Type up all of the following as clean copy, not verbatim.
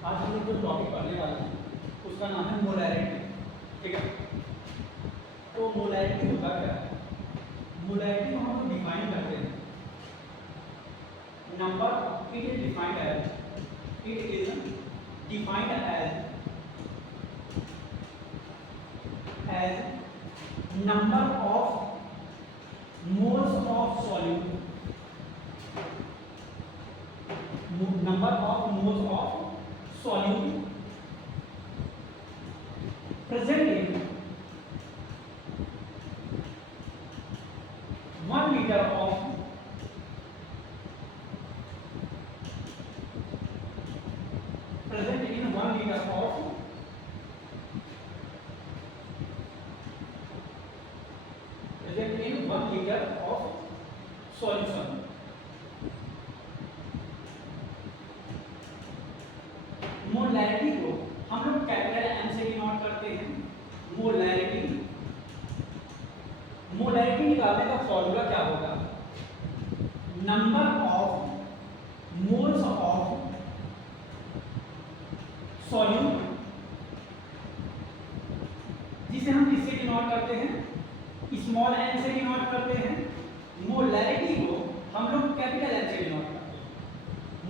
आज हम लोग जो टॉपिक पढ़ने वाले हैं उसका नाम है मोलैरिटी। ठीक है, तो मोलैरिटी होता क्या है? मोलैरिटी को हम लोग डिफाइन करते हैं number, it is defined as number of moles of solute, number of moles of solute present in 1 liter of present in 1 liter of solution। Molarity को हम लोग कैपिटल एम से डिनोट करते हैं। मोलैरिटी निकालने का फॉर्मूला क्या होगा? Number of moles of solute, जिसे हम किससे डिनोट करते हैं? स्मॉल एन से डिनोट करते हैं। मोलैरिटी को हम लोग कैपिटल एम से डिनोट करते हैं।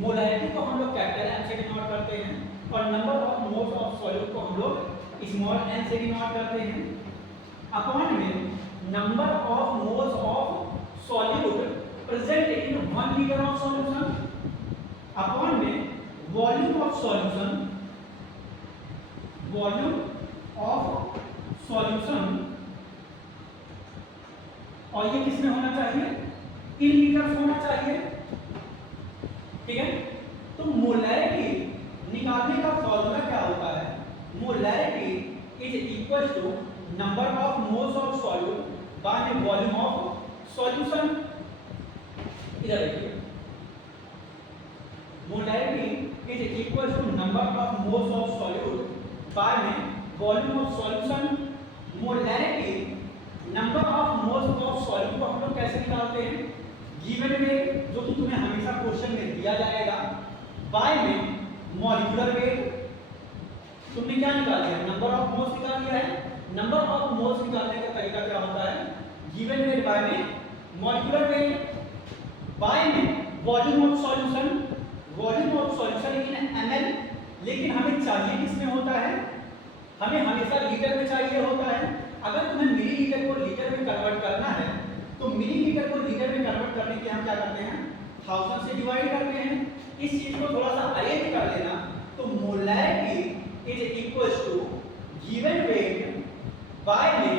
मोलैरिटी को हम लोग कैपिटल एम से डिनोट करते हैं और number of moles of solute को हम लोग स्मॉल एन से डिनोट करते हैं। अपॉन में number of moles of solute present in 1 litre of solution upon में वॉल्यूम ऑफ सॉल्यूशन, और ये किसमें होना चाहिए? इन लीटर्स होना चाहिए। ठीक है, तो मोलैरिटी निकालने का फॉर्मूला क्या होता है? Molarity is equal to number of moles of solute by volume of solution. इधर देखिए, molarity is equal to number of moles of solute by volume of solution. Molarity number of moles of solute को हम लोग कैसे निकालते हैं? Given weight, जो कि तुम्हें हमेशा क्वेश्चन में दिया जाएगा, बाय में मॉलिक्यूलर वेट। तुमने क्या निकाल लिया? नंबर ऑफ मोल्स निकाल लिया है। नंबर ऑफ मोल्स निकालने का तरीका क्या होता है? गिवन वेट बाय में मॉलिक्यूलर वेट बाय में volume of solution in ml। लेकिन हमें चाहिए किसमें होता है? हमें हमेशा लीटर में चाहिए होता है। अगर तुम्हें मिलीलीटर को लीटर में कन्वर्ट करना है तो मिलीलीटर को लीटर में कन्वर्ट करने के लिए हम क्या करते हैं? 1000 से डिवाइड करते हैं। इस चीज को थोड़ा सा अरेंज कर लेना, तो molarity is equal to given weight by में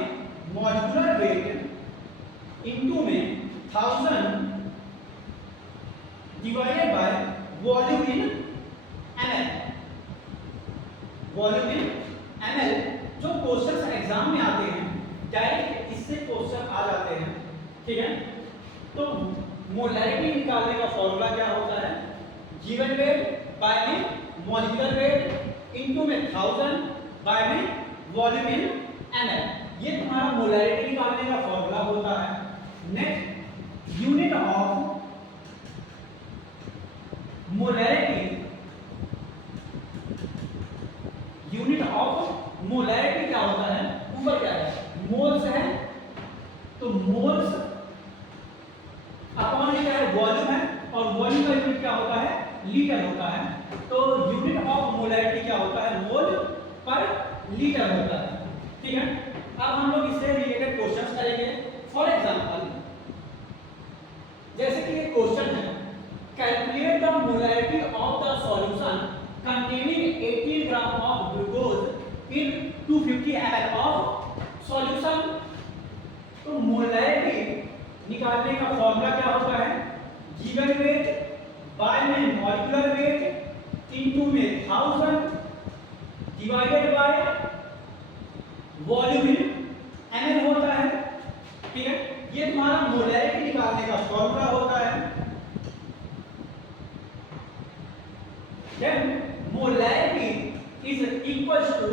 मॉलिक्यूलर वेट इनटू में 1000 divided by volume in ml। Volume in ml जो क्वेश्चंस एग्जाम में आते हैं डायरेक्ट इससे क्वेश्चन आ जाते हैं। ठीक है, तो मोलैरिटी निकालने का फॉर्मूला क्या होता है? गिवन वेट बाय में मॉलिक्यूलर वेट इनटू में 1000 बाय में वॉल्यूम इन ml। ये तुम्हारा मोलैरिटी निकालने का फॉर्मूला होता है। नेक्स्ट, यूनिट ऑफ मोलैरिटी क्या होता है? ऊपर क्या है? मोल्स है, तो मोल्स अपॉन क्या है? वॉल्यूम है, और वॉल्यूम का यूनिट क्या होता है? लीटर होता है। तो यूनिट ऑफ मोलैरिटी क्या होता है? मोल पर लीटर होता है। ठीक है, अब हम लोग इससे रिलेटेड क्वेश्चंस करेंगे। फॉर एग्जांपल, जैसे कि ये क्वेश्चन है, calculate the molarity of the solution containing 18 gram of glucose in 250 ml of solution. तो मोलैरिटी निकालने का फॉर्मूला क्या होता है? गिवन वेट बाय में मॉलिक्यूलर वेट इनटू में 1000 divided by volume in ml होता है। ठीक है, ये तुम्हारा मोलैरिटी निकालने का फॉर्मूला होता है। Then molarity is equals to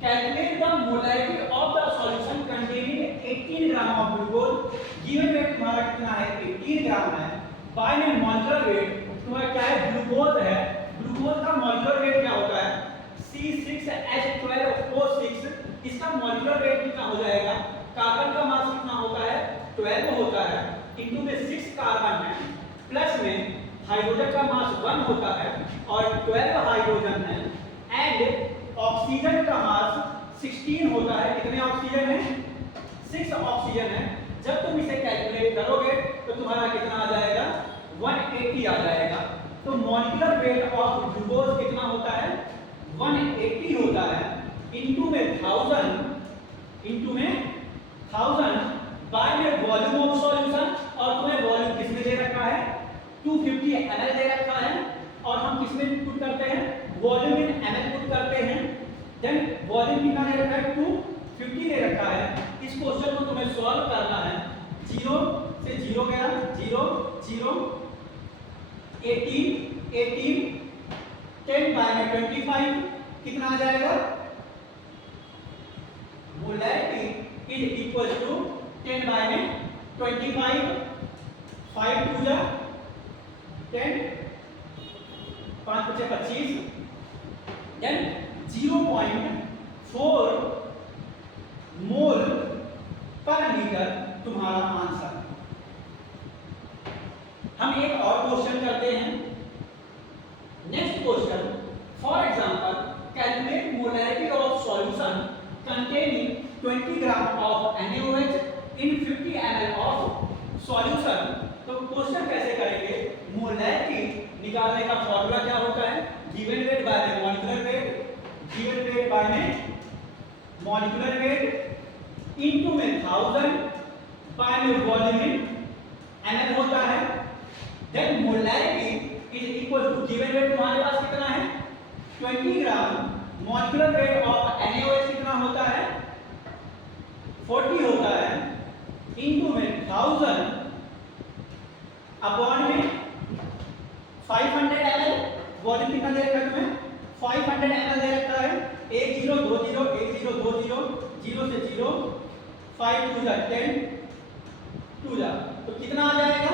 calculate the molarity of the solution containing 18 gram of glucose। given weight तुम्हारा कितना है? 18 ग्राम है। बाय में मॉलिक्यूलर वेट तुम्हारा क्या है? ग्लूकोज है। ग्लूकोज का मॉलिक्यूलर वेट क्या होता है? और 12 हाइड्रोजन है एंड ऑक्सीजन का मास 16 होता है। कितने ऑक्सीजन है? 6 ऑक्सीजन है। जब तुम इसे कैलकुलेट करोगे तो तुम्हारा कितना आ जाएगा? 180 आ जाएगा। तो मॉलिक्यूलर वेट ऑफ ग्लूकोज कितना होता है? 180 होता है। इनटू में 1000 बाय में वॉल्यूम ऑफ सॉल्यूशन, और तुम्हें वॉल्यूम किसमें दे रखा है? 250 ml दे रखा है, और हम किसमें पुट करते हैं? वॉल्यूम इन ml पुट करते हैं। देन वॉल्यूम कितना दे रखा है? 250 दे रखा है। इस क्वेश्चन को तुम्हें सॉल्व करना है। 0 से 0 गया, 0 0 18 10 बाय में 25 कितना आ जाएगा? Molarity is equal to 10 by में 25, 5 2 जा 10, 5 बचे 25, देन 0.4 मोल पर लीटर तुम्हारा आंसर। हम एक और क्वेश्चन करते हैं। Next question, for example calculate molarity of solution containing 20 gram of NaOH in 50 ml of solution. तो क्वेश्चन कैसे करेंगे? मोलैरिटी निकालने का फॉर्मूला क्या होता है? गिवन वेट बाय में molecular weight, given weight by में मॉलिक्यूलर वेट इनटू में 1000 बाय में वॉल्यूम इन ml होता है। Then molarity is equal to given weight तुम्हारे पास कितना है? 20 gram, molecular weight of NaOH कितना होता है? 40 होता है, इनटू में 1000 अपॉन में 500 ml। वॉल्यूम कितना दे रखा है तुम्हें? 500 ml दे रखा है। 1 0 2 0 1 0 2 0 0 से 0 5 2 जा 10 2 जा, तो कितना आ जाएगा?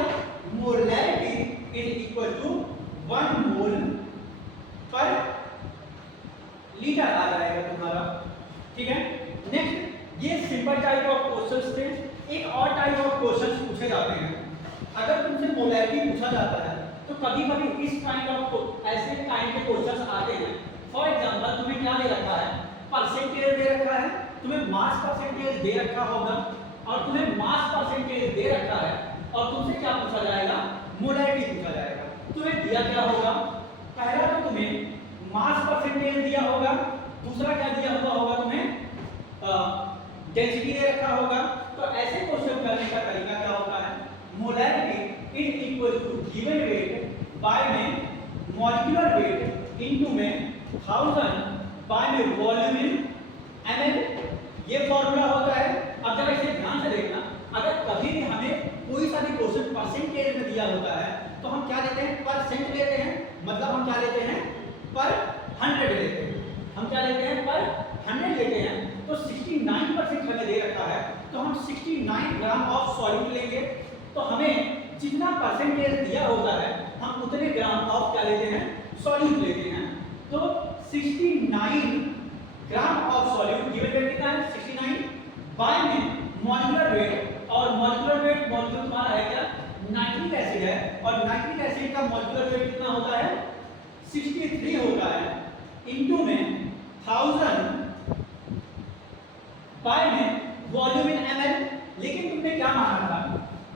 मोलैरिटी इज इक्वल टू 1 मोल पर लीटर आ जाएगा तुम्हारा। ठीक है। नेक्स्ट, ये सिंपल टाइप ऑफ क्वेश्चंस थे। एक और टाइप ऑफ क्वेश्चंस पूछे जाते हैं। अगर तुमसे मोलैरिटी पूछा जाता है तो कभी-कभी इस काइंड ऑफ ऐसे काइंड के क्वेश्चंस आते हैं। फॉर एग्जांपल तुम्हें क्या दे रखा है? परसेंटेज दे रखा है, तुम्हें मास परसेंटेज दे रखा होगा, और तुम्हें मास परसेंटेज दे रखा है, और तुमसे क्या पूछा जाएगा? मोलैरिटी पूछा जाएगा। तुम्हें दिया क्या होगा? पहला तो तुम्हें मास परसेंटेज दिया होगा, दूसरा क्या दिया हुआ होगा? तुम्हें डेंसिटी दे रखा होगा। तो ऐसे क्वेश्चन करने का तरीका क्या होता है? Molarity is equal to given weight by में मॉलिक्यूलर वेट इनटू में 1000 बाय में वॉल्यूम इन ml, ये फॉर्मूला होता है। अब जरा इसे ध्यान से देखना, अगर कभी भी हमें कोई सा भी क्वेश्चन परसेंटेज में दिया होता है तो हम क्या लेते हैं? परसेंट लेते हैं। मतलब हम क्या लेते हैं? पर 100 लेते हैं। हम क्या लेते हैं? पर 100 लेते हैं। तो 69% हमें दे रखा है, तो हम 69 ग्राम ऑफ सॉल्यूट लेंगे। तो हमें जितना परसेंटेज दिया होता है हम उतने ग्राम ऑफ क्या लेते हैं? सॉल्यूट लेते हैं। तो 69 gram of solute given weight कितना है? 69 बाय में मॉलिक्यूलर वेट, और मॉलिक्यूलर वेट मॉलिक्यूल तुम्हारा है क्या? नाइट्रिक एसिड है, और नाइट्रिक एसिड का मॉलिक्यूलर वेट कितना होता है? 63 होता है, इनटू में 1000 बाय में वॉल्यूम इन ml। लेकिन तुमने क्या माना था?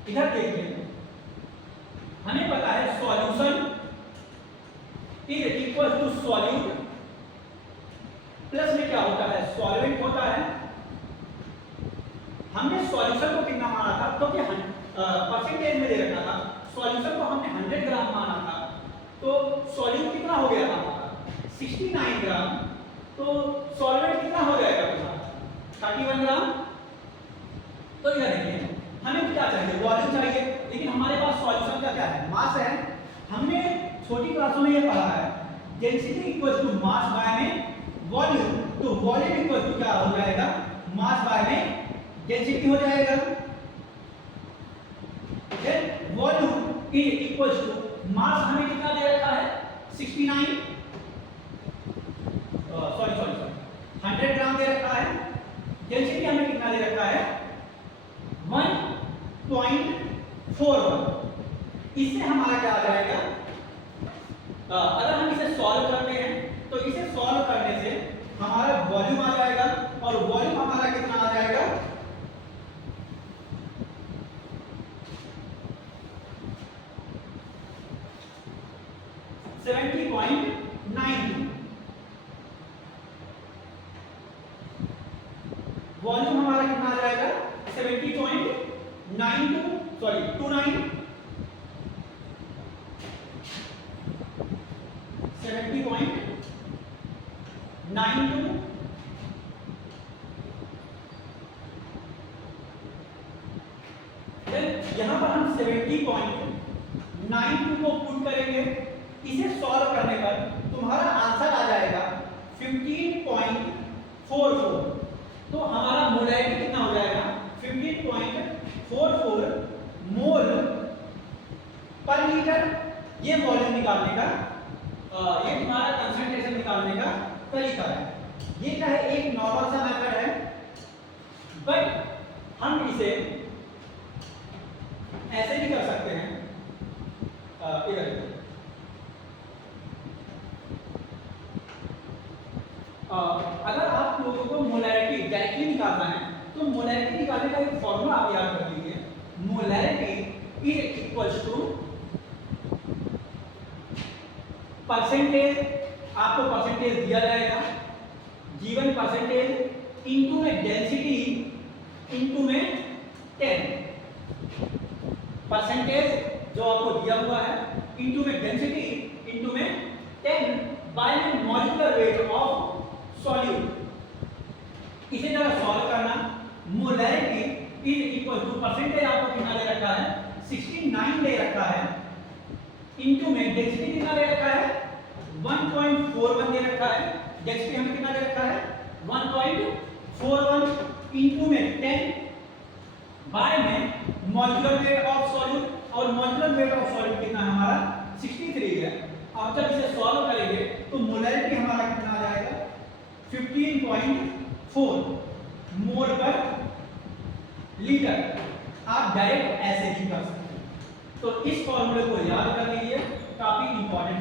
इधर देखिए, हमें पता है solution is equal to solute plus में क्या होता है? सॉल्वेंट होता है। हमने सॉल्यूशन को कितना माना था? तो कि परसेंटेज में दे रखा था। सॉल्यूशन को हमने 100 ग्राम माना था, तो सॉल्यूट कितना हो गया था हमारा? 69 ग्राम। तो सॉल्वेंट कितना हो जाएगा तुम्हारा? 31 ग्राम। तो इधर देखिए, हमें क्या चाहिए? वॉल्यूम चाहिए, लेकिन हमारे पास सॉल्यूशन का क्या है? मास है। हमने छोटी क्लासों में ये पढ़ा है, density equal to mass by में वॉल्यूम। तो वॉल्यूम इक्वल टू क्या हो जाएगा? मास बाय में डेंसिटी हो जाएगा। Then volume is equal to mass हमें कितना दे रखा है? 69 सॉरी 100 ग्राम दे रखा है। डेंसिटी हमें कितना दे रखा है? 1.41। इससे हमारा क्या आ जाएगा? अगर हम सॉल्व करते हैं तो इसे सॉल्व करने से हमारा वॉल्यूम आ जाएगा और वॉल्यूम हमारा कितना आ जाएगा 70.92। वॉल्यूम हमारा कितना आ जाएगा 70.92 सॉरी 29 70.92 यहां पर हम 70.92 को पुट करेंगे। इसे सॉल्व करने पर तुम्हारा आंसर आ जाएगा 15.44। तो हमारा मोलैरिटी कितना हो जाएगा 15.44 मोल पर लीटर। ये वॉल्यूम निकालने का ये तुम्हारा कंसंट्रेशन निकालने का तरीका है। ये क्या है एक नॉर्मल सा मेथड है, बट हम इसे ऐसे भी कर सकते हैं। इधर अगर आप लोगों को मोलैरिटी डायरेक्टली निकालना है तो मोलैरिटी निकालने का एक फॉर्मूला आप याद कर लीजिए। Molarity is equals to percentage, आपको परसेंटेज दिया जाएगा, गिवन परसेंटेज इनटू में डेंसिटी इनटू में 10। परसेंटेज जो आपको दिया हुआ है इनटू में डेंसिटी इनटू में 10 बाय में मॉलिक्यूलर वेट ऑफ सॉल्यूट। इसे जरा सॉल्व करना। Molarity is equal to percentage आपको कितना दे रखा है 69 दे रखा है इनटू में डेंसिटी कितना दे रखा है 1.41 दे रखा है। डेंसिटी हमें कितना दे रखा है 1.41 इनटू में 10 बाय में मॉलिक्यूलर वेट ऑफ सॉल्यूट, और मॉलिक्यूलर वेट ऑफ सॉल्यूट कितना है हमारा 63 है। अब जब इसे सॉल्व करेंगे तो मोलैरिटी हमारा कितना आ जाएगा 15.4 मोल पर लीटर। आप डायरेक्ट ऐसे ही कर सकते हैं। तो इस फॉर्मूले को याद कर लीजिए, काफी इंपॉर्टेंट